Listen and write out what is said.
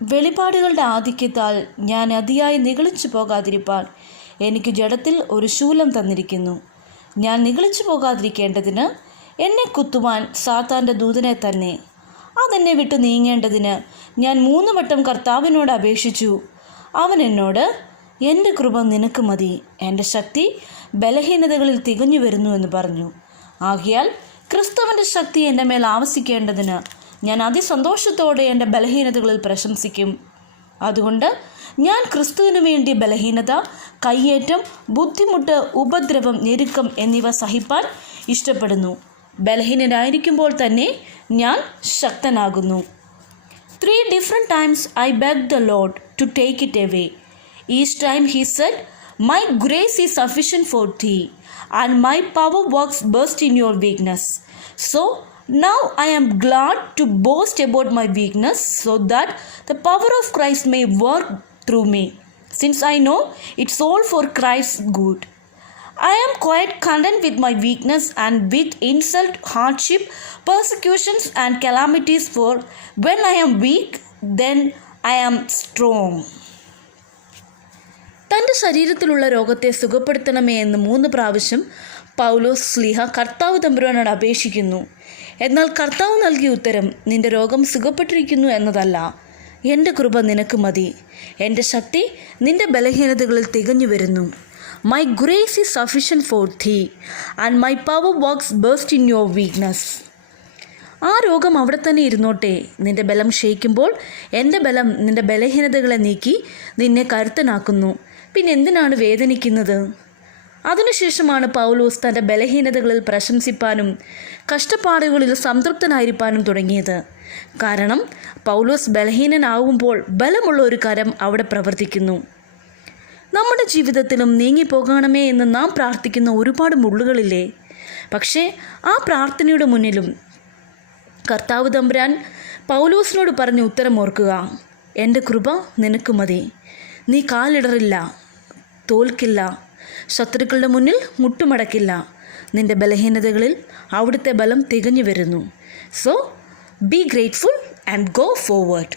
വെളിപാടുകളുടെ ആധിക്യത്താൽ ഞാൻ അതിയായി നിഗളിച്ചു പോകാതിരിപ്പാൻ എനിക്ക് ജഡത്തിൽ ഒരു ശൂലം തന്നിരിക്കുന്നു. ഞാൻ നിഗളിച്ചു പോകാതിരിക്കേണ്ടതിന് എന്നെ കുത്തുവാൻ സാത്താൻ്റെ ദൂതനെ തന്നെ. അതെന്നെ വിട്ട് നീങ്ങേണ്ടതിന് ഞാൻ 3 വട്ടം കർത്താവിനോട് അപേക്ഷിച്ചു. അവൻ എന്നോട്, എൻ്റെ കൃപ നിനക്ക് മതി, എൻ്റെ ശക്തി ബലഹീനതകളിൽ തികഞ്ഞു വരുന്നു എന്ന് പറഞ്ഞു. ആകയാൽ ക്രിസ്തുവിൻ്റെ ശക്തി എൻ്റെ മേൽ ആവസിക്കേണ്ടതിന് ഞാൻ അതിസന്തോഷത്തോടെ എൻ്റെ ബലഹീനതകളിൽ പ്രശംസിക്കും. അതുകൊണ്ട് ഞാൻ ക്രിസ്തുവിനു വേണ്ടി ബലഹീനത, കയ്യേറ്റം, ബുദ്ധിമുട്ട്, ഉപദ്രവം, ഞെരുക്കം എന്നിവ സഹിപ്പാൻ ഇഷ്ടപ്പെടുന്നു. ബലഹീനനായിരിക്കുമ്പോൾ തന്നെ ഞാൻ ശക്തനാകുന്നു. 3 different times I begged the Lord to take it away. Each time he said, "My grace is sufficient for thee, and my power works best in your weakness." So now I am glad to boast about my weakness, so that the power of Christ may work through me, since I know it's all for Christ's good. I am quite content with my weakness and with insult, hardship, persecutions and calamities, for when I am weak, then I am strong. തൻ്റെ ശരീരത്തിലുള്ള രോഗത്തെ സുഖപ്പെടുത്തണമേ എന്ന് 3 പ്രാവശ്യം പൗലോസ് ശ്ലീഹ കർത്താവ് തമ്പുരാനോട് അപേക്ഷിക്കുന്നു. എന്നാൽ കർത്താവ് നൽകിയ ഉത്തരം നിന്റെ രോഗം സുഖപ്പെട്ടിരിക്കുന്നു എന്നതല്ല, എൻ്റെ കൃപ നിനക്ക് മതി, എൻ്റെ ശക്തി നിന്റെ ബലഹീനതകളിൽ തികഞ്ഞു വരുന്നു. My grace is sufficient for thee, and my power works best in your weakness. ആ രോഗം അവിടെ തന്നെ ഇരുന്നോട്ടെ. നിന്റെ ബലം ക്ഷയിക്കുമ്പോൾ എൻ്റെ ബലം നിന്റെ ബലഹീനതകളെ നീക്കി നിന്നെ കരുത്തനാക്കുന്നു. പിന്നെ എന്തിനാണ് വേദനിക്കുന്നത്? അതിനുശേഷമാണ് പൗലോസ് തൻ്റെ ബലഹീനതകളിൽ പ്രശംസിപ്പാനും കഷ്ടപ്പാടുകളിൽ സംതൃപ്തനായിരിക്കാനും തുടങ്ങിയത്. കാരണം പൗലോസ് ബലഹീനനാവുമ്പോൾ ബലമുള്ള ഒരു കരം അവിടെ പ്രവർത്തിക്കുന്നു. നമ്മുടെ ജീവിതത്തിലും നീങ്ങിപ്പോകണമേ എന്ന് നാം പ്രാർത്ഥിക്കുന്ന ഒരുപാട് മുള്ളുകളില്ലേ? പക്ഷേ ആ പ്രാർത്ഥനയുടെ മുന്നിലും കർത്താവ് തമ്പുരാൻ പൗലോസിനോട് പറഞ്ഞ ഉത്തരം ഓർക്കുക. എൻ്റെ കൃപ നിനക്ക് മതി, നീ കാലിടറില്ല, തോൽക്കില്ല, ശത്രുക്കളുടെ മുന്നിൽ മുട്ടുമടക്കില്ല, നിൻ്റെ ബലഹീനതകളിൽ അവിടുത്തെ ബലം തികഞ്ഞു വരുന്നു. So B grateful and go forward.